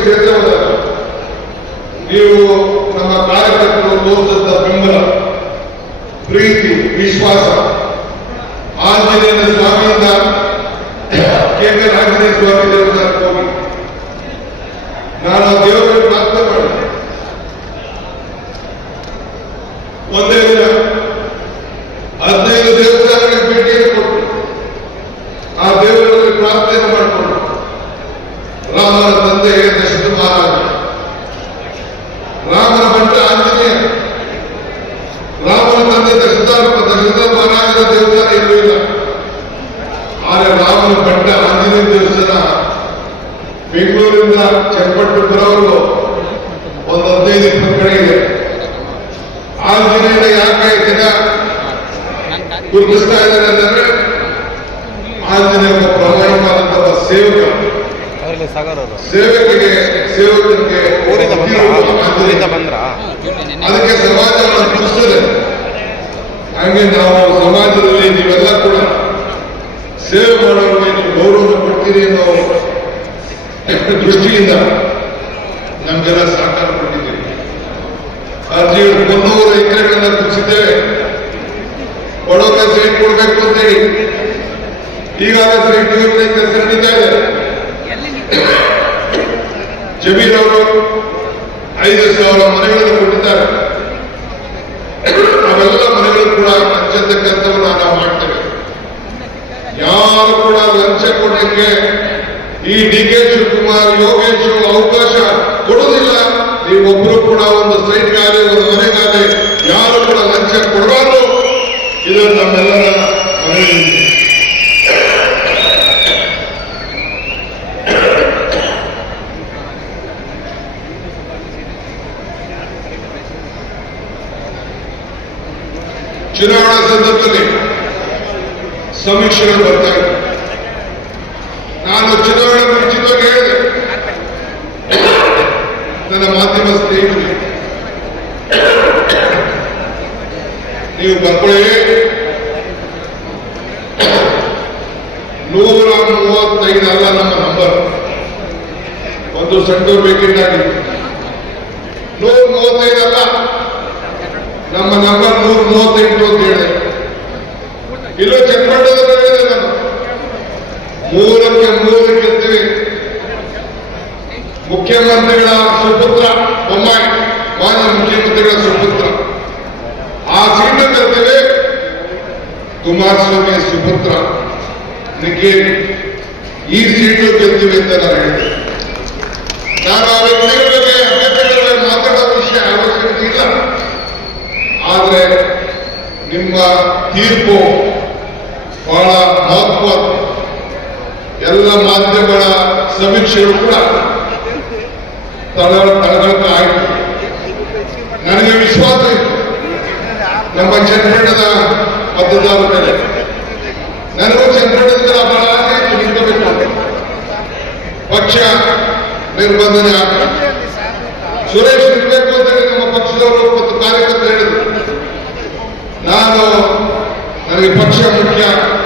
ಕ್ಷೇತ್ರವಾದಾಗ ನೀವು ನಮ್ಮ ಕಾರ್ಯಕರ್ತರು ತೋರಿಸಿದ ಬೆಂಬಲ, ಪ್ರೀತಿ, ವಿಶ್ವಾಸ ಆಂಜನೇಯ ಸ್ವಾಮಿಯಿಂದ ಕೇವಲ ಆಂಜನೇಯ ಸ್ವಾಮಿ ದೇವಸ್ಥಾನಕ್ಕೆ ಹೋಗಿ ನಾನು ದೇವರಿಗೆ ಪ್ರಾರ್ಥನೆ ಮಾಡಿದೆ. ಒಂದೇ ದಿನ 15 ದೇವಸ್ಥಾನಗಳಿಗೆ ಭೇಟಿಯನ್ನು ಕೊಟ್ಟು ಆ ದೇವರಲ್ಲಿ ಪ್ರಾರ್ಥನೆ ಮಾಡಿಕೊಂಡು ರಾಮನ ತಂದೆ ದಶರಥ ಮಹಾರಾಜ, ರಾಮನ ಬಂಟ ಆಂಜನೇಯ, ರಾಮನ ತಂದೆ ದಶರಥ ಮಹಾರಾಜರ ದೇವಸ್ಥಾನ ಎಲ್ಲೂ ಇಲ್ಲ. ಆದರೆ ರಾಮನ ಬಂಟ ಆಂಜನೇಯ ದೇವಸ್ಥಾನ ಬೆಂಗಳೂರಿಂದ ಚನ್ನಪಟ್ಟಣದವರೆಗೂ ಒಂದು 15-20 ಕಡೆ ಇದೆ. ಆಂಜನೇಯನ ಯಾಕೆ ಜನ ಗುರುತಿಸ್ತಾ ಇದ್ದಾರೆ ಅಂದರೆ ಆಂಜನೇಯ ಒಬ್ಬ ಪ್ರಾಮಾಣಿಕವಾದಂತಹ ಸೇವಕ, ಸೇವಕರಿಗೆ ಅದಕ್ಕೆ ಸಮಾಜವನ್ನು ಗುರುತಿಸ್ತದೆ. ಹಾಗೆ ನಾವು ಸಮಾಜದಲ್ಲಿ ನೀವೆಲ್ಲ ಕೂಡ ಸೇವೆ ಮಾಡೋರಿಗೆ ನೀವು ಗೌರವ ಕೊಡ್ತೀರಿ ಅನ್ನೋ ದೃಷ್ಟಿಯಿಂದ ನಮಗೆಲ್ಲ ಸಹಕಾರ ಕೊಟ್ಟಿದ್ದೀವಿ. ಅರ್ಜಿಗಳು 300 ಎಕರೆಗಳನ್ನ ಗುರುತಿಸಿದ್ದೇವೆ. ಬಡವರ ಸೈಟ್ ಕೊಡಬೇಕು ಅಂತೇಳಿ ಈಗಾಗಲೇ ಸೈಟ್ ಕೆಲಸ ನಡೀತಾ ಇದೆ. ಜಮೀರ್ ಅವರು 5,000 ಮನೆಗಳನ್ನು ಕೊಟ್ಟಿದ್ದಾರೆ. ಅವೆಲ್ಲ ಮನೆಗಳು ಕೂಡ ಹಂಚದ ಕೆಲಸವನ್ನು ನಾವು ಮಾಡ್ತೇವೆ. ಯಾರು ಕೂಡ ಲಂಚ ಕೊಡಲಿಕ್ಕೆ ಈ ಡಿ.ಕೆ. ಶಿವಕುಮಾರ್, ಯೋಗೇಶ್ ಅವಕಾಶ ಕೊಡುವುದಿಲ್ಲ. ನೀವೊಬ್ಬರು ಕೂಡ ಒಂದು ಸೈಟ್ಗಾಗಲಿ ಒಂದು ಮನೆಗಾಗಲಿ ಯಾರು ಕೂಡ ಲಂಚ ಕೊಡಬಾರದು. ಇದು ನಮ್ಮೆಲ್ಲರ ಮನವಿ. ಚುನಾವಣಾ ಸಂದರ್ಭದಲ್ಲಿ ಸಮೀಕ್ಷೆಗಳು ಬರ್ತಾ ಇದೆ. ನಾನು ಚುನಾವಣೆ ಮುಂಚಿತವಾಗಿ ಹೇಳಿದೆ ನನ್ನ ಮಾಧ್ಯಮ ಸ್ನೇಹಿತರಿಗೆ, ನೀವು ಬರ್ಕೊಳ್ಳಿ, 135 ಅಲ್ಲ ನಮ್ಮ ನಂಬರ್. ಒಂದು ಸಣ್ಣ ಬೇಕಿದ್ದಾಗಿದೆ. 135 ಅಲ್ಲ, ನಮ್ಮ ನಂಬರ್ 138 ಅಂತ ಹೇಳಿದೆ. ಇಲ್ಲೂ ಚನ್ನಪಟ್ಟಣದಲ್ಲಿ ಹೇಳಿದೆ ನಾನು, 3 ಗೆಲ್ತೀವಿ. ಮುಖ್ಯಮಂತ್ರಿಗಳ ಸುಪುತ್ರ ಬೊಮ್ಮಾಯಿ, ಮಾನ್ಯ ಮುಖ್ಯಮಂತ್ರಿಗಳ ಸುಪುತ್ರ, ಆ ಸೀಟು ಗೆಲ್ತೀವಿ. ಕುಮಾರಸ್ವಾಮಿ ಸುಪುತ್ರ ನಿಖಿಲ್ ಈ ಸೀಟು ಗೆಲ್ತೀವಿ ಅಂತ ನಾನು ಹೇಳಿದೆ. ನಾನು ಆ ವ್ಯಕ್ತಿಗಳ ಬಗ್ಗೆ ಅಭ್ಯರ್ಥಿಗಳ ಬಗ್ಗೆ ಮಾತಾಡೋ ವಿಷಯ ಅವಶ್ಯಕತೆ ಇಲ್ಲ. ಆದರೆ ನಿಮ್ಮ ತೀರ್ಪು ಬಹಳ ಮಹತ್ವ. ಎಲ್ಲ ಮಾಧ್ಯಮಗಳ ಸಮೀಕ್ಷೆಗಳು ಕೂಡ ತಳಗಳ್ಕ ಆಯಿತು. ನನಗೆ ವಿಶ್ವಾಸ ಇತ್ತು ನಮ್ಮ ಚನ್ನಪಟ್ಟಣದ ಮತದಾರರ ಮೇಲೆ. ನನಗೂ ಚನ್ನಪಟ್ಟಣದ ಬಹಳ ಆಸೆ ಇತ್ತು ನಿಂತಬೇಕು. ಪಕ್ಷ ನಿರ್ಬಂಧನೆ ಆಗ್ತದೆ. ಸುರೇಶ್ ಇರಬೇಕು ಅಂತ ಹೇಳಿ ನಮ್ಮ ಪಕ್ಷದವರು ಮತ್ತು ಕಾರ್ಯಕರ್ತರು ಹೇಳಿದರು. ನನಗೆ ಪಕ್ಷ ಮುಖ್ಯ,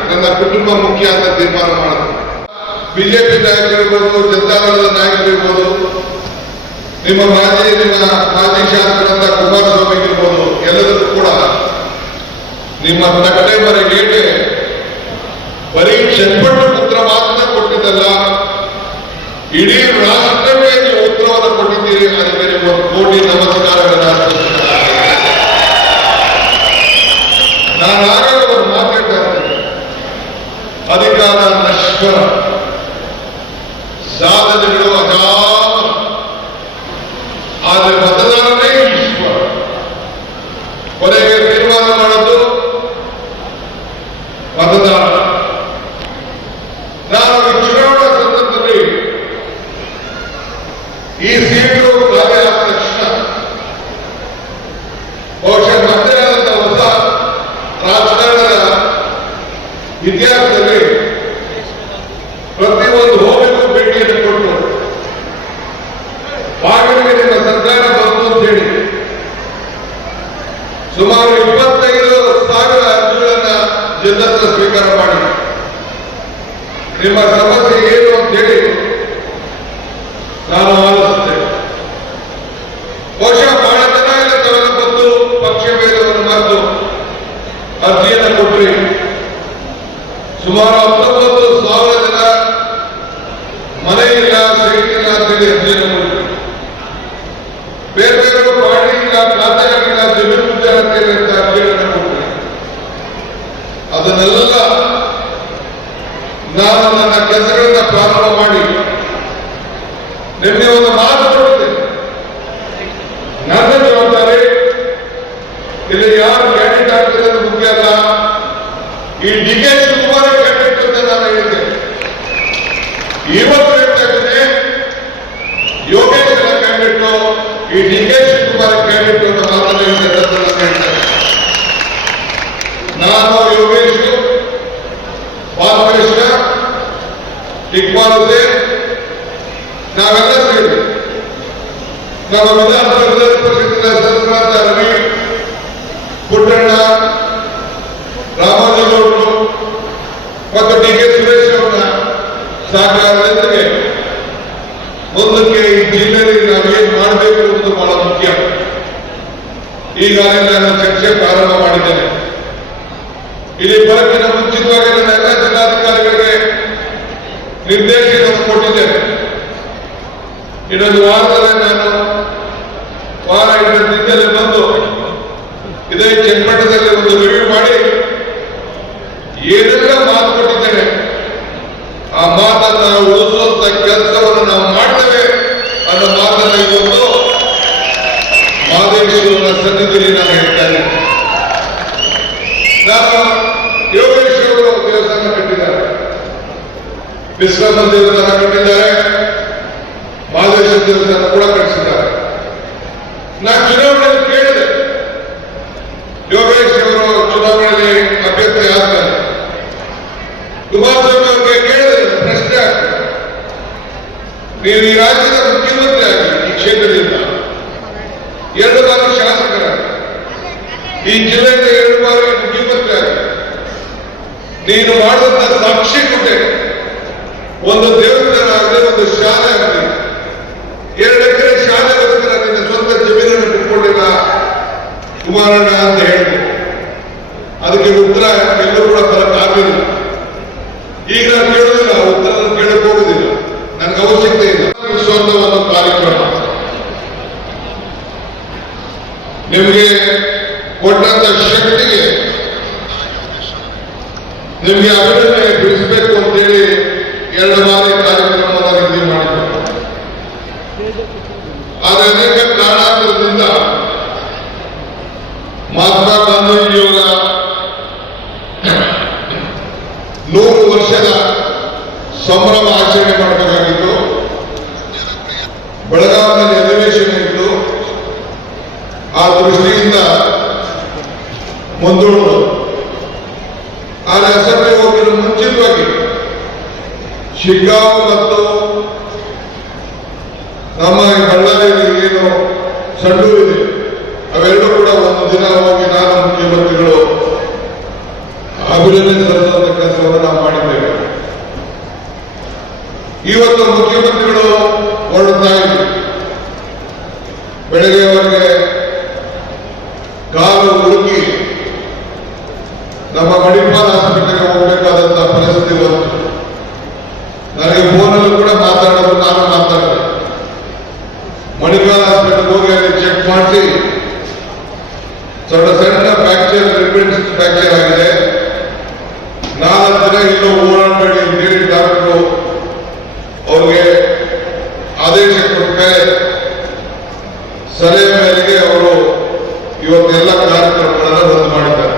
ನನ್ನ ಕುಟುಂಬ ಮುಖ್ಯ ಅಂತ ತೀರ್ಮಾನ ಮಾಡಿದ್ರು. ಬಿಜೆಪಿ ನಾಯಕರಿರ್ಬೋದು, ಜನತಾದಳದ ನಾಯಕರಿರ್ಬೋದು, ನಿಮ್ಮ ಮಾಜಿ ಶಾಸಕರಾದ ಕುಮಾರಸ್ವಾಮಿ ಇರ್ಬೋದು, ಎಲ್ಲರಿಗೂ ಕೂಡ ನಿಮ್ಮ ತಟ್ಟೆ ಮರೆಗೇಟೆ ಬರೀ ಚನ್ನಪಟ್ಟಣ ಪುತ್ರ ಮಾತ್ರ ಕೊಟ್ಟಿದ್ದಲ್ಲ, ಇಡೀ ರಾಷ್ಟ್ರವೇ ನೀವು ಉತ್ತರವನ್ನು ಕೊಟ್ಟಿದ್ದೀರಿ. ಅದಕ್ಕೆ ನಿಮ್ಮ 1 ಕೋಟಿ ನಮಸ್ಕಾರಗಳನ್ನು. ನಾನು ಆಗಾಗ ಒಂದು ಮಾತಾಡ್ತಾ ಇರ್ತೇನೆ, ಅಧಿಕಾರ ನಶ್ವರ, ಸಾಧನೆಗಳು ಅಜಾಮ, ಆದರೆ ಮತದಾರನೇ ಈಶ್ವರ. ಕೊನೆಗೆ ತೀರ್ಮಾನ ಮಾಡೋದು ಮತದಾರ. ನಾನು ಈ ಚುನಾವಣಾ ಸಂದರ್ಭದಲ್ಲಿ ಈ ಸೀಟು ಖಾಲಿ ಆದ ತಕ್ಷಣ ಬಹುಶಃ ಮತ್ತೆ ಆದಂತಹ ಹೊಸ ರಾಜಕಾರಣದ ಇತಿಹಾಸದಲ್ಲಿ ಪ್ರತಿಯೊಂದು ಹೋಮಿಗೂ ಭೇಟಿಯನ್ನು ಕೊಟ್ಟು ಬಾಗಿಲಿಗೆ ನಿಮ್ಮ ಸರ್ಕಾರ ಬಂತು ಅಂತ ಹೇಳಿ ಸುಮಾರು 25,000 ಅರ್ಜಿಗಳನ್ನ ಜನರ ಸ್ವೀಕಾರ ಮಾಡಿ ನಿಮ್ಮ ಸಮಸ್ಯೆ ಏನು ಅಂತ ಹೇಳಿ ನಾನು 19,000 ಜನ ಮನೆ ಇಲ್ಲ, ಸೈಟ್ ಇಲ್ಲ ಅಂತೇಳಿ ಅರ್ಜಿಯನ್ನು ಕೊಟ್ಟಿದ್ರು. ಬೇರೆ ಬೇರೆ ಪಾರ್ಟಿ ಇಲ್ಲ, ಖಾತೆಗಳಿಲ್ಲ, ಜಮೀನು ಮುಚ್ಚಾರ ಅಂತೇಳಿ ಅಂತ ಅರ್ಜಿಗಳನ್ನು ಕೊಟ್ಟಿದ್ರು. ಅದನ್ನೆಲ್ಲ ನಾನು ನನ್ನ ಕೆಲಸಗಳನ್ನ ಪ್ರಾರಂಭ ಮಾಡಿ ನಿನ್ನೆ ಒಂದು ಮಾತು ಕೊಟ್ಟಿದ್ದೇನೆ. ನನ್ನ ಜವಾಬ್ದಾರಿ ಇಲ್ಲಿ ಯಾರು ಕ್ಯಾಂಡಿಡೇಟ್ ಆಗ್ತದೆ ಅದು ಮುಖ್ಯ ಅಲ್ಲ. ಈ ಡಿ.ಕೆ. ಶಿವಕುಮಾರ್ ಕ್ಯಾಂಡಿಡೇಟ್ ಅಂತ ನಾನು ಹೇಳಿದ್ದೇನೆ. ಇವತ್ತು ಹೇಳ್ತಾ ಇದ್ದೇನೆ, ಯೋಗೇಶ್ ಕ್ಯಾಂಡಿಡೇಟ್, ಈ ಡಿ.ಕೆ. ಶಿವಕುಮಾರ್ ಕ್ಯಾಂಡಿಡೇಟ್ ಅಂತ ಮಾತನ್ನು ಹೇಳ್ತಾರೆ. ನಾನು ಯೋಗೇಶ್, ಬಾಲಕೃಷ್ಣ, ಇಕ್ಬಾಲ್ ಹುಸೇನ್ ನಾವೆಲ್ಲ ಸೇರಿ ನಮ್ಮ ವಿಧಾನ ಪರಿಷತ್ತಿನ ಸದಸ್ಯರಾದ ರವಿ, ಪುಟ್ಟಣ್ಣ, ರಾಮಾಜಿಗೌಡರು ಮತ್ತು ಡಿ.ಕೆ. ಸುರೇಶ್ ಅವರ ಸಹಕಾರದೊಂದಿಗೆ ಮುಂದಕ್ಕೆ ಈ ಜಿಲ್ಲೆಯಲ್ಲಿ ನಾವೇನು ಮಾಡಬೇಕು ಅನ್ನೋದು ಬಹಳ ಮುಖ್ಯ. ಈಗಾಗಲೇ ನಾನು ಚರ್ಚೆ ಪ್ರಾರಂಭ ಮಾಡಿದ್ದೇನೆ. ಇಲ್ಲಿ ಬರಕ್ಕಿಂತ ಮುಂಚಿತವಾಗಿ ನನ್ನ ಎಲ್ಲ ಜಿಲ್ಲಾಧಿಕಾರಿಗಳಿಗೆ ನಿರ್ದೇಶನವನ್ನು ಕೊಟ್ಟಿದ್ದೇನೆ. ಇನ್ನೊಂದು ವಾರದಲ್ಲೇ ನಾನು ವಾರ ಹಿಂದಲೇ ಬಂದು ಇದೇ ಚನ್ನಪಟ್ಟಣದಲ್ಲಿ ಒಂದು ರಿವ್ಯೂ ಮಾಡಿ ಏನೆಲ್ಲ ಮಾತು ಕೊಟ್ಟಿದ್ದೇನೆ ಆ ಮಾತನ್ನ ಉಳಿಸುವಂತ ಕೆಲಸವನ್ನು ನಾವು ಮಾಡ್ತೇವೆ ಅನ್ನೋ ಮಾತನ್ನ ಇವತ್ತು ಮಹದೇಶ್ವರನ ಸನ್ನಿಧಿಯಲ್ಲಿ ನಾನು ಹೇಳ್ತಾ ಇದ್ದೇನೆ. ನಾನು ಯೋಗೇಶ್ ಅವರು ದೇವಸ್ಥಾನ ಕಟ್ಟಿದ್ದಾರೆ, ವಿಶ್ವನಾಥ ದೇವಸ್ಥಾನ ಕಟ್ಟಿದ್ದಾರೆ, ಮಹದೇಶ್ವರ ದೇವಸ್ಥಾನ ಕೂಡ ಕಟ್ಟಿಸಿದ್ದಾರೆ. ನಾನು ಚುನಾವಣೆಯಲ್ಲಿ ಕೇಳಿದೆ, ಯೋಗೇಶ್ ಅವರು ಚುನಾವಣೆಯಲ್ಲಿ ಅಭ್ಯರ್ಥಿ ಆಗ್ತಾರೆ, ಕುಮಾರಸ್ವಾಮಿ ಅವರಿಗೆ ಕೇಳಿದೆ ಪ್ರಶ್ನೆ ಆಗ್ತದೆ, ನೀವು ಈ ರಾಜ್ಯದ ಮುಖ್ಯಮಂತ್ರಿ ಆಗಿ ಈ ಕ್ಷೇತ್ರದಿಂದ 2 ಬಾರಿ ಶಾಸಕರಾಗಿ ಈ ಜಿಲ್ಲೆಯಿಂದ 2 ಬಾರಿ ಮುಖ್ಯಮಂತ್ರಿ ಆಗಿ ನೀನು ಮಾಡಿದಂತ ಸಾಕ್ಷಿ ಕೊಟ್ಟೆ, ಒಂದು ದೇವಸ್ಥಾನ ಆಗಲಿ, ಒಂದು ಶಾಲೆ ಆಗಲಿ, 2 ಎಕರೆ ಶಾಲೆಗೋಸ್ಕರ ನಿನ್ನ ಸ್ವಂತ ಜಮೀನನ್ನು ಬಿಟ್ಕೊಂಡಿಲ್ಲ ಕುಮಾರಣ್ಣ ಅಂತ ಹೇಳಿದೆ. ಅದಕ್ಕೆ ಉತ್ತರ ಎಲ್ಲರೂ ಕೂಡ ಬರಕ್ಕಾಗಲಿಲ್ಲ. ಈಗ ನಾನು ಕೇಳುವುದಿಲ್ಲ, ಉತ್ತರ ಕೇಳಕ್ ಹೋಗುದಿಲ್ಲ, ನನಗೆ ಅವಶ್ಯಕತೆ ಇಲ್ಲ. ಸ್ವಂತ ಒಂದು ಕಾರ್ಯಕ್ರಮ ನಿಮಗೆ ಕೊಟ್ಟಂತ ಶಕ್ತಿಗೆ ನಿಮಗೆ ಅಭಿನಂದನೆ ತಿಳಿಸಬೇಕು ಅಂತೇಳಿ 2 ಬಾರಿ ಕಾರ್ಯಕ್ರಮವನ್ನು ನಿಗದಿ ಮಾಡಿದ್ರು. ಆದರೆ ಅನೇಕ ಕಾರಣಾಂತರದಿಂದ ಮಹಾತ್ಮ ಗಾಂಧೀಜಿಯವರ 100 ವರ್ಷದ ಸಂಭ್ರಮ ಆಚರಣೆ ಮಾಡಬೇಕಾಗಿತ್ತು. ಬೆಳಗಾವಿಯಲ್ಲಿ ಅಧಿವೇಶನ ಇತ್ತು. ಆ ದೃಷ್ಟಿಯಿಂದ ಮುಂದೂಡಿದ್ರು. ಆದರೆ ಅಸೆಂಬ್ಲಿ ಹೋಗಲು ಮುಂಚಿತವಾಗಿ ಶಿಗ್ಗಾಂವ್ ಮತ್ತು ನಮ್ಮ ಬಳ್ಳಾರಿಯಲ್ಲಿ ಏನು ಸಂಡೂರು ಇದೆ, ಅವೆರಡೂ ಕೂಡ ಒಂದು ದಿನ ಹೋಗಿ ನಾನು ಮುಖ್ಯಮಂತ್ರಿಗಳು ಅಭಿನಂದನೆ ಸಲ್ಲಿಸುವಂತ ಕೆಲಸವನ್ನು ನಾವು ಮಾಡಿದ್ದೇವೆ. ಇವತ್ತು ಮುಖ್ಯಮಂತ್ರಿಗಳು ಹೊರಡ್ತಾ ಇದ್ರು. ಬೆಳಗ್ಗೆ ಅವರಿಗೆ ಕಾಲು ಹುಡುಕಿ ನಮ್ಮ ಮಣಿಪಾಲ್ ಆಸ್ಪತ್ರೆಗೆ ಹೋಗಬೇಕಾದಂತ ಪರಿಸ್ಥಿತಿ ಬಂತು. ನನಗೆ ಫೋನಲ್ಲಿ ಕೂಡ ಮಾತಾಡೋದು, ನಾನು ಮಾತಾಡಿದೆ. ಮಣಿಪಾಲ್ ಹಾಸ್ಪಿಟಲ್ಗೆ ಹೋಗಿ ಅಲ್ಲಿ ಚೆಕ್ ಮಾಡಿಸಿ ಸಣ್ಣ ಫ್ರಾಕ್ಚರ್, ರಿಪೀಟ್ಸ್ ಫ್ರಾಕ್ಚರ್ ಆಗಿದೆ, 4 ದಿನ ಇಲ್ಲೂ ಓಡಾಡಬೇಡಿ ಅಂತೇಳಿ ಡಾಕ್ಟರು ಅವ್ರಿಗೆ ಆದೇಶ ಕೊಟ್ಟ ಮೇಲೆ ಸಲಹೆ ಮೇರೆಗೆ ಅವರು ಇವತ್ತೆಲ್ಲ ಕಾರ್ಯಕ್ರಮಗಳನ್ನು ರದ್ದು ಮಾಡಿದ್ದಾರೆ.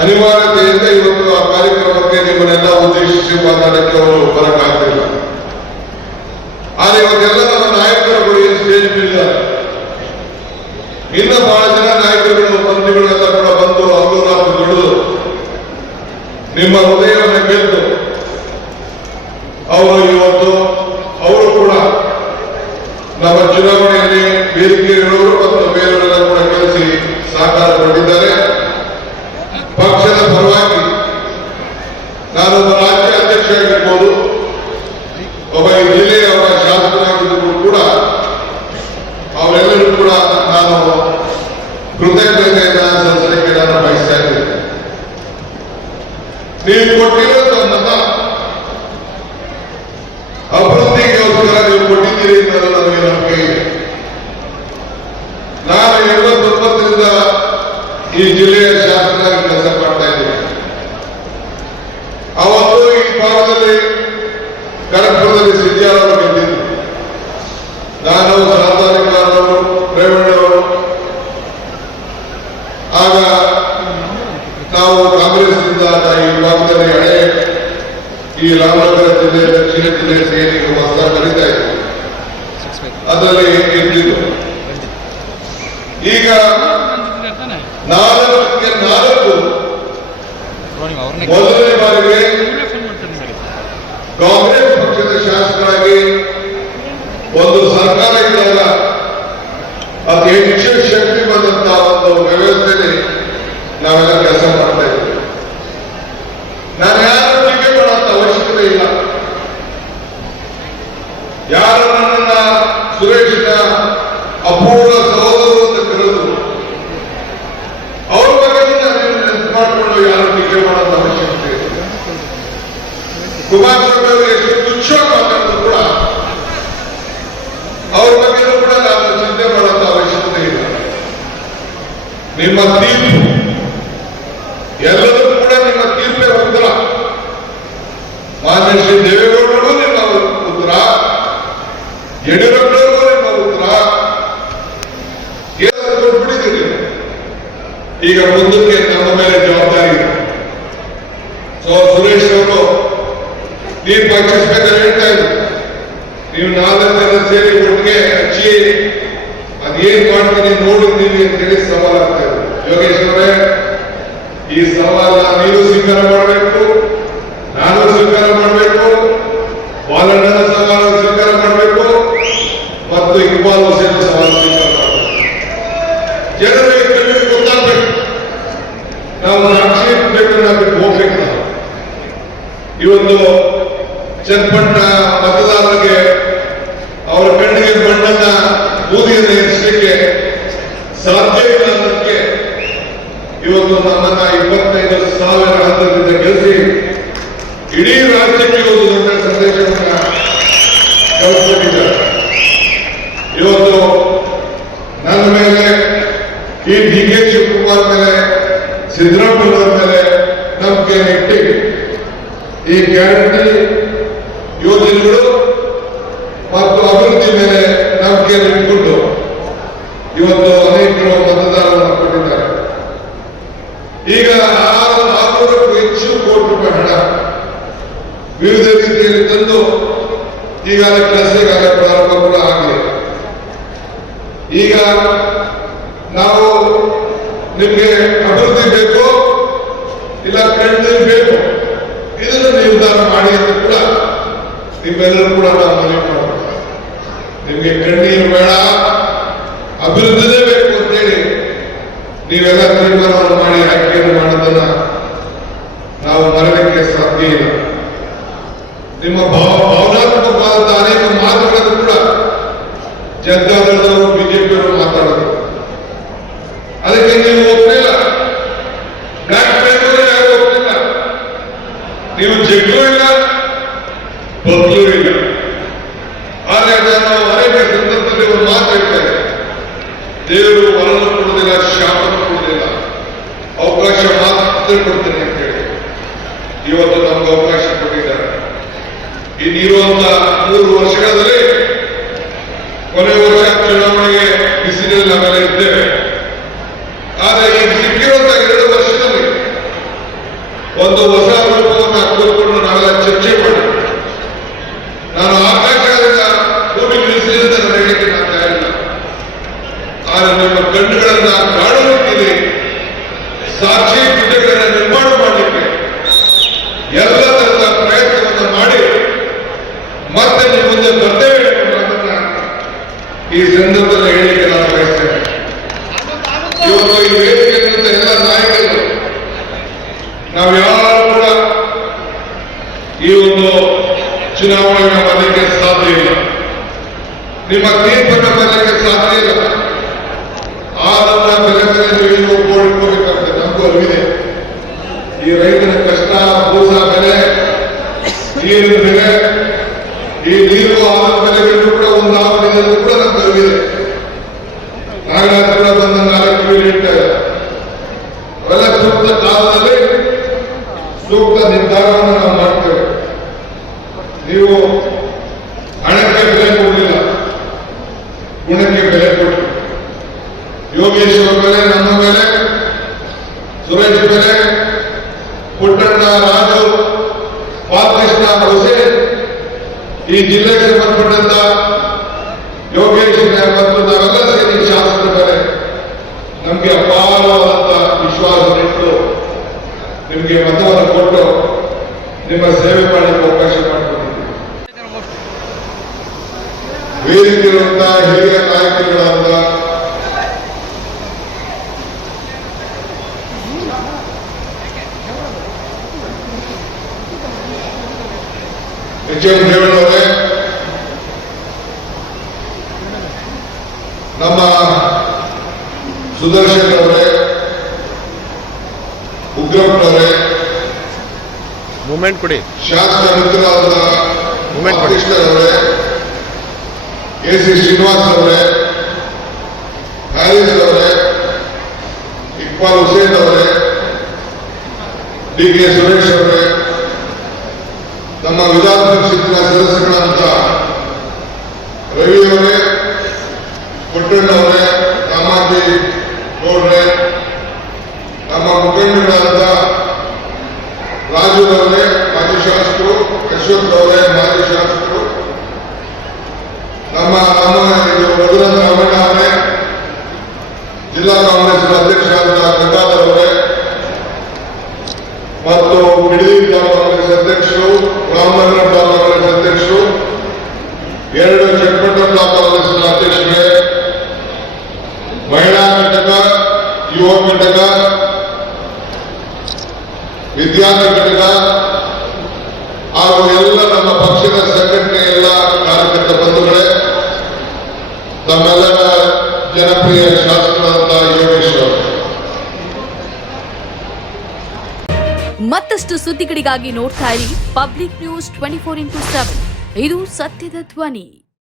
ಅನಿವಾರ್ಯತೆಯಿಂದ ಇವತ್ತು ಆ ಕಾರ್ಯಕ್ರಮಕ್ಕೆ ನಿಮ್ಮನ್ನೆಲ್ಲ ಉದ್ದೇಶಿಸಿ ಮಾತಾಡಕ್ಕೆ ಅವರು ಬರಕ್ಕಾಗ್ತಿಲ್ಲ. ಆದರೆ ಇವತ್ತೆಲ್ಲ ನಮ್ಮ ನಾಯಕರುಗಳು ಏನು ಸ್ಟೇಜ್ ಮೇಲಿದ್ದಾರೆ, ಇನ್ನು ಬಹಳ ಜನ ನಾಯಕರುಗಳು, ಮಂತ್ರಿಗಳೆಲ್ಲ ಕೂಡ ಬಂದು ಹಗಲು ದುಡಿದು ನಿಮ್ಮ ಹೃದಯವನ್ನು ಗೆದ್ದು ಅವರು ಇವತ್ತು ಅವರು ಕೂಡ ನಮ್ಮ ಚುನಾವಣೆಯಲ್ಲಿ ವೇದಿಕೆ ಇರೋರು ಮತ್ತು ಬೇರೆಯವರೆಲ್ಲ ಕೂಡ ಕಲಿಸಿ ಸಹಕಾರ ಕೊಟ್ಟಿದ್ದಾರೆ. ಪಕ್ಷದ ಪರವಾಗಿ ನಾನೊಬ್ಬ ರಾಜ್ಯ ಅಧ್ಯಕ್ಷ ಆಗಿರ್ಬೋದು, ಒಬ್ಬ ಈ ಜಿಲ್ಲೆಯ ಒಬ್ಬ ಶಾಸಕರಾಗಿದ್ದರೂ ಕೂಡ ಅವರೆಲ್ಲರೂ ಕೂಡ ನಾನು ಕೃತಜ್ಞತೆಯನ್ನು ಸಲ್ಲಿಸಲಿಕ್ಕೆ ನಾನು ಬಯಸ್ತಾ ಇದ್ದೇನೆ. ನೀವು ಕೊಟ್ಟಿರೋ ಮತ ಅಭಿವೃದ್ಧಿಗೋಸ್ಕರ ನೀವು ಕೊಟ್ಟಿದ್ದೀರಿ ಅನ್ನೋದು ನನಗೆ ನಂಬಿಕೆ ಇದೆ. ನಾನು 79ರಿಂದ ಈ ಜಿಲ್ಲೆಯ ಶಾಸಕರಾಗಿ ಕೆಲಸ ಮಾಡ್ತಾ ಇದ್ದೀನಿ. ಅವತ್ತು ಈ ಭಾಗದಲ್ಲಿ ಕನಕಪುರದಲ್ಲಿ ಸಿದ್ಯಾರವರು ಗೆದ್ದಿದ್ರು. ನಾನು ಸಾಧಾರಿಕರವರು ರೇವಣ್ಣವರು ಆಗ ನಾವು ಕಾಂಗ್ರೆಸ್ನಿಂದ ಈ ಭಾಗದಲ್ಲಿ ಹಳೆ ಈ ರಾಮನಗರ ಜಿಲ್ಲೆ ದಕ್ಷಿಣ ಜಿಲ್ಲೆ ಸೇನೆಗೆ ಹೊಸ ಕರೀತಾ ಇದ್ರು. ಅದರಲ್ಲಿ ಗೆದ್ದಿದ್ದು. ಈಗ 4ಕ್ಕೆ 4 ಮೊದಲನೇ ಬಾರಿಗೆ ಕಾಂಗ್ರೆಸ್ ಪಕ್ಷದ ಶಾಸಕರಾಗಿ ಒಂದು ಸರ್ಕಾರ ಇದ್ದಾಗ ಅತಿ ಹೆಚ್ಚು ಶಕ್ತಿ ಬಂದಂತಹ ಒಂದು ವ್ಯವಸ್ಥೆಯಲ್ಲಿ ನಾವೆಲ್ಲ ಕೆಲಸ ಮಾಡ್ತಾ ಇದ್ದೀವಿ. ನಾನು ಯಾರು ಟೀಕೆ ಮಾಡುವಂತ ಅವಶ್ಯಕತೆ ಇಲ್ಲ. ಯಾರು ನನ್ನನ್ನ ಸುರೇಶ್ನ ಅಪೂರ್ವ ಸಹೋದರರು ಅಂತ ಕರೆದು ಅವ್ರ ಬಗ್ಗೆ ನಾನು ನೆನಪು ಮಾಡಿಕೊಂಡು ಯಾರು ಟೀಕೆ ಮಾಡುವಂತ ಅವಶ್ಯಕತೆ ಇಲ್ಲ. ಕುಮಾರಸ್ವಾಮಿ ಅವರು ಎಷ್ಟು ತುಚ್ಛವಾಗಿ ಮಾತಾಡಿದ್ರು ಕೂಡ ಅವ್ರ ಬಗ್ಗೆ ಕೂಡ ನಾನು ಚಿಂತೆ ಮಾಡುವಂತ ಅವಶ್ಯಕತೆ ಇಲ್ಲ. ನಿಮ್ಮ ತೀರ್ಪು ಎಲ್ಲರೂ ಕೂಡ ನಿಮ್ಮ ತೀರ್ಪೇ ಉತ್ತರ. ಮಾನ್ಯ ಶ್ರೀ ದೇವೇಗೌಡರು ನಿಮ್ಮ ಉತ್ತರ, ಯಡಿಯೂರಪ್ಪನವರು ನಿಮ್ಮ ಉತ್ತರ ಏನಾದರೂ ಕೊಟ್ಬಿಟ್ಟಿದ್ದೀರಿ. ಈಗ ಮುಂದಕ್ಕೆ ನಮ್ಮ ಮೇಲೆ ಜವಾಬ್ದಾರಿ ಇದೆ. ಸುರೇಶ್ ಅವರು ನೀವು ಪಕ್ಷಿಸ್ಬೇಕಾದ್ರೆ ಹೇಳ್ತಾ ಇದ್ರು, ನೀವು 4 ಜನ ಸೇರಿ ಒಟ್ಟಿಗೆ ಹಚ್ಚಿ ಅದೇನ್ ಮಾಡ್ತೀನಿ ನೋಡಿದ್ದೀವಿ ಅಂತೇಳಿ ಸವಾಲಾಗ್ತಾ ಇದ್ರು. ಯೋಗೇಶ್ ಅವರೇ, ಈ ಸವಾಲ ನೀವು ಸ್ವೀಕಾರ ಮಾಡಬೇಕು, ನಾನು ಸ್ವೀಕಾರ ಮಾಡಬೇಕು, ಬಾಲಣ್ಣನ ಸವಾಲ ಸ್ವೀಕಾರ ಮಾಡಬೇಕು ಮತ್ತು ಇಕ್ಬಾಲ್ ಹುಸೇನ್ ಸವಾಲು ಸ್ವೀಕಾರ ಮಾಡಬೇಕು. ಜನರಿಗೆ ಕಣ್ಣಿಗೆ ಗೊತ್ತಾಗಬೇಕು. ನಾವು ಸಾಕ್ಷಿ ಇರ್ಬೇಕು, ಹೋಗ್ಬೇಕು. ನಾವು ಇವತ್ತು ಚನ್ನಪಟ್ಟಣ ಮತದಾರರಿಗೆ ಅವರ ಕಣ್ಣಿಗೆ ಬಣ್ಣದ ಬೂದಿಯನ್ನು ಇರಿಸಲಿಕ್ಕೆ ಸಾಧ್ಯ ಇಲ್ಲ ಅನ್ನೋದಕ್ಕೆ ಇವತ್ತು ನಮ್ಮನ್ನ 25,000 ಹಂತದಿಂದ ಗೆಲ್ಲಿಸಿ ಇಡೀ ರಾಜ್ಯಕ್ಕೆ ಒಂದು ದೊಡ್ಡ ಸಂದೇಶವನ್ನ ಕಳಿಸ್ಕೊಟ್ಟಿದ್ದಾರೆ. ಇವತ್ತು ನನ್ನ ಮೇಲೆ, ಈ ಡಿ.ಕೆ. ಶಿವಕುಮಾರ್ ಮೇಲೆ, ಸಿದ್ದರಾಮಯ್ಯ ಮೇಲೆ ನಂಬಿಕೆ ಇಟ್ಟು ಈ ಗ್ಯಾರಂಟಿ ಯೋಜನೆಗಳು ಮತ್ತು ಅಭಿವೃದ್ಧಿ ಮೇಲೆ ನಂಬಿಕೆಯನ್ನು ಇಟ್ಕೊಂಡು ಇವತ್ತು ಅನೇಕರು ಮತದಾರರನ್ನು ಕೊಟ್ಟಿದ್ದಾರೆ. ಈಗ 600ಕ್ಕೂ ಹೆಚ್ಚು ಕೋಟಿ ರೂಪಾಯಿ ಹಣ ವಿವಿಧ ರೀತಿಯಲ್ಲಿ ತಂದು ಈಗಾಗಲೇ ಕೆಲಸಗಾರ ಪ್ರಾರಂಭ ಕೂಡ ಆಗಿದೆ. ಈಗ ನಾವು ನಿಮಗೆ ಅಭಿವೃದ್ಧಿ ಬೇಕು ಇಲ್ಲ ಕಣ್ಣೀರು ಬೇಕು, ಇದನ್ನು ನಿರ್ಧಾರ ಮಾಡಿ ಅಂತ ಕೂಡ ನಿಮ್ಮೆಲ್ಲರೂ ಕೂಡ ನಾವು ಮನವಿ ಮಾಡಬೇಕು. ನಿಮಗೆ ಕಣ್ಣೀರು ಬೇಡ, ಅಭಿವೃದ್ಧಿನೇ ಬೇಕು ಅಂತೇಳಿ ನೀವೆಲ್ಲ ತೀರ್ಮಾನವನ್ನು ಮಾಡಿ ಆಯ್ಕೆಯನ್ನು ಮಾಡೋದನ್ನ ನಾವು ಮರಲಿಕ್ಕೆ ಸಾಧ್ಯ ಇಲ್ಲ. ನಿಮ್ಮ ಭಾವನಾತ್ಮಕವಾದಂತಹ ಅನೇಕ ಮಾತುಗಳನ್ನು ಕೂಡ ಜನತಾದಳದವರು ಬಿಜೆಪಿಯವರು ಮಾತಾಡೋದು, ಅದಕ್ಕೆ ನೀವು ಒಪ್ಪಲಿಲ್ಲ. ಬ್ಲಾಕ್ ಪೇಪರ್ ಯಾರು ಒಪ್ಪಲಿಲ್ಲ. ನೀವು ಜಗ್ಲೂ ಇಲ್ಲ, ಬಗ್ಲೂ ಇಲ್ಲ. ಆದರೆ ನಾವು ಅನೇಕ ಸಂದರ್ಭದಲ್ಲಿ ಒಂದು ಮಾತು ಹೇಳ್ತಾರೆ, ದೇವರು ವರನ್ನು ಕೊಡುವುದಿಲ್ಲ, ಶಾಪನ್ನು ಕೊಡುವುದಿಲ್ಲ, ಅವಕಾಶ ಮಾತ್ರ ಕೊಡ್ತೇನೆ ಅಂತ ಹೇಳಿ ಇವತ್ತು ನಮ್ಗೆ ಅವಕಾಶ ಕೊಟ್ಟಿದ್ದಾರೆ. ಇನ್ನಿರುವಂತ 3 ವರ್ಷಗಳಲ್ಲಿ ಕೊನೆ ವರ್ಷ ಚುನಾವಣೆಗೆ ಬಿಸಿಲಿನಲ್ಲಿ ನಾವೆಲ್ಲ ಇದ್ದೇವೆ. ಆದರೆ ಈಗ ಸಿಕ್ಕಿರುವಂತಹ 2 ವರ್ಷದಲ್ಲಿ ಒಂದು ಹೊಸ ರೂಪವನ್ನು ಕೂತ್ಕೊಂಡು ನಾವೆಲ್ಲ ಚರ್ಚೆ ಮಾಡಿ, ನಾನು ಆಕಾಶದಿಂದ ಭೂಮಿ ಇಳಿಸಿದ ಹೇಳಲಿಕ್ಕೆ ನಾನು ತಯಾರಿಲ್ಲ. ಆದರೆ ನಿಮ್ಮ ಕಣ್ಣುಗಳನ್ನ ಕಾಣೋ ರೀತಿಯಲ್ಲಿ ಸಾಕ್ಷಿ ಗುಡ್ಡೆಗಳನ್ನು ನಿರ್ಮಾಣ ಮಾಡಲಿಕ್ಕೆ ಎಲ್ಲ ತರದ ಪ್ರಯತ್ನವನ್ನು ಮಾಡಿ ಮತ್ತೆ ನಿಮ್ಮ ಮುಂದೆ ಬರ್ತೇವೆ ಅನ್ನೋದನ್ನ ಈ ಸಂದರ್ಭದಲ್ಲಿ ಹೇಳಿಕೆ ನಾನು ಬಯಸ್ತೇನೆ. ಇವತ್ತು ಈ ವೇದಿಕೆಯಲ್ಲಿದ್ದ ಎಲ್ಲ ನಾಯಕರು ನಾವು ಯಾರು ಕೂಡ ಈ ಒಂದು ಚುನಾವಣೆಯನ್ನು ಬರಲಿಕ್ಕೆ ಸಾಧ್ಯ ಇಲ್ಲ, ನಿಮ್ಮ ತೀರ್ಪನ್ನು ಬರಲಿಕ್ಕೆ ಸಾಧ್ಯ ಇಲ್ಲ. ಆದನ್ನ ಬೆಲೆ ನೀವು ಒಪ್ಪಿಕೊಳ್ಳಬೇಕಾಗ್ತದೆ. ನಮಗೂ ಅರಿವಿದೆ ಈ ರೈತನ ಕಷ್ಟ, ಭೂ ಒಂದು ಆವರಣದಲ್ಲಿ ಕೂಡ ನಮ್ಗೆ ಅರಿವಿದೆ. ನಾಗರಾಜ್ ಕೂಡ ಬಂದ 4 ಕಿವಿ ಇಡ್ತಾ ಇಲ್ಲ. ಅವೆಲ್ಲ ಸೂಕ್ತ ಕಾಲದಲ್ಲಿ ಸೂಕ್ತ ನಿರ್ಧಾರವನ್ನು ನಾವು ಮಾಡ್ತೇವೆ. ನೀವು ಹಣಕ್ಕೆ ಬೆಲೆ ಕೊಡಲಿಲ್ಲ, ಗುಣಕ್ಕೆ ಬೆಲೆ ಕೊಟ್ಟರು. ಯೋಗೇಶ್ ಅವರ ಮೇಲೆ, ನಮ್ಮ ಮೇಲೆ, ಸುರೇಶ್ ಮೇಲೆ, ಪುಟ್ಟಣ್ಣ, ರಾಜು, ಬಾಲಕೃಷ್ಣ, ಹುಸೇನ್, ಈ ಜಿಲ್ಲೆಗೆ ಸಂಬಂಧಪಟ್ಟಂತ ಯೋಗೇಶ್ ಮತ್ತು ನಾವೆಲ್ಲ ಸೇರಿ ಶಾಸಕರ ಮೇಲೆ ನಮಗೆ ಅಪಾರವಾದಂತ ವಿಶ್ವಾಸ ಇಟ್ಟು ನಿಮಗೆ ಮತವನ್ನು ಕೊಟ್ಟು ನಿಮ್ಮ ಸೇವೆ ಮಾಡಲಿಕ್ಕೆ ಅವಕಾಶ ಮಾಡಿಕೊಟ್ಟಿದ್ದೀವಿ. ವೇದಿಕೆಯಿರುವಂತಹ ಹಿರಿಯ ನಾಯಕರುಗಳಾದ ಎಚ್.ಎಂ. ರೇವಣ್ಣವರೇ, ನಮ್ಮ ಸುದರ್ಶನ್ ಅವರೇ, ಉಗ್ರಪ್ಪನವರೇ, ಮೂಮೆಂಟ್ ಕೊಡಿ, ಶಾಸಕ ಮಿತ್ರರಾದ ಕೃಷ್ಣರವರೇ, ಎ.ಸಿ. ಶ್ರೀನಿವಾಸ್ ಅವರೇ, ಹ್ಯಾರಿಸ್ ಅವರೇ, ಇಕ್ಬಾಲ್ ಹುಸೇನ್ ಅವರೇ, ಡಿ.ಕೆ. ಸುರೇಶ್ ಅವರೇ, ನಮ್ಮ ವಿಧಾನ ಪರಿಷತ್ತಿನ ಸದಸ್ಯರಾದಂಥ ರವಿ ಅವರೇ, ಪುಟ್ಟಣ್ಣ ಅವರೇ, ರಾಮಾಜಿ ಗೌಡ್ರೆ, ನಮ್ಮ ಮುಖಂಡರಾದ ರಾಜು ಅವರೇ, ಮಾಜಿ ಶಾಸಕರು, ಅಶೋಕ್ ಅವರೇ, ಮಾಜಿ ಶಾಸಕರು, ನಮ್ಮ ಮಧುರಂತ ರಮಣ ಅವರೇ, ಜಿಲ್ಲಾ ಕಾಂಗ್ರೆಸ್ ಅಧ್ಯಕ್ಷರಾದ ಗಂಗಾಧರ್ ಅವರೇ ಮತ್ತು ಬಿಡದಿ ಬ್ಲಾಕ್ ಕಾಂಗ್ರೆಸ್ ಅಧ್ಯಕ್ಷರು, ರಾಮನಗರ ಬ್ಲಾಕ್ ಕಾಂಗ್ರೆಸ್ ಅಧ್ಯಕ್ಷರು, 2 ಚಟ್ಪಟ ಬ್ಲಾಕ್ ಕಾಂಗ್ರೆಸ್ ಅಧ್ಯಕ್ಷರೇ, ಮಹಿಳಾ ಘಟಕ, ಯುವ ಘಟಕ, ವಿದ್ಯಾರ್ಥಿ ಘಟಕ ಹಾಗೂ ಎಲ್ಲ ನಮ್ಮ ಪಕ್ಷದ ಸಂಘಟನೆ ಎಲ್ಲ ಕಾರ್ಯಕರ್ತ ಬಂಧುಗಳೇ, ತಮ್ಮೆಲ್ಲರ ಜನಪ್ರಿಯ ಶಾಸಕರಾದ ಯೋಗೇಶ್ ಅವರು. ಮತ್ತಷ್ಟು ಸುದ್ದಿಗಳಿಗಾಗಿ ನೋಡ್ತಾ ಇರಿ ಪಬ್ಲಿಕ್ ನ್ಯೂಸ್ 24x7. ಇದು ಸತ್ಯದ ಧ್ವನಿ.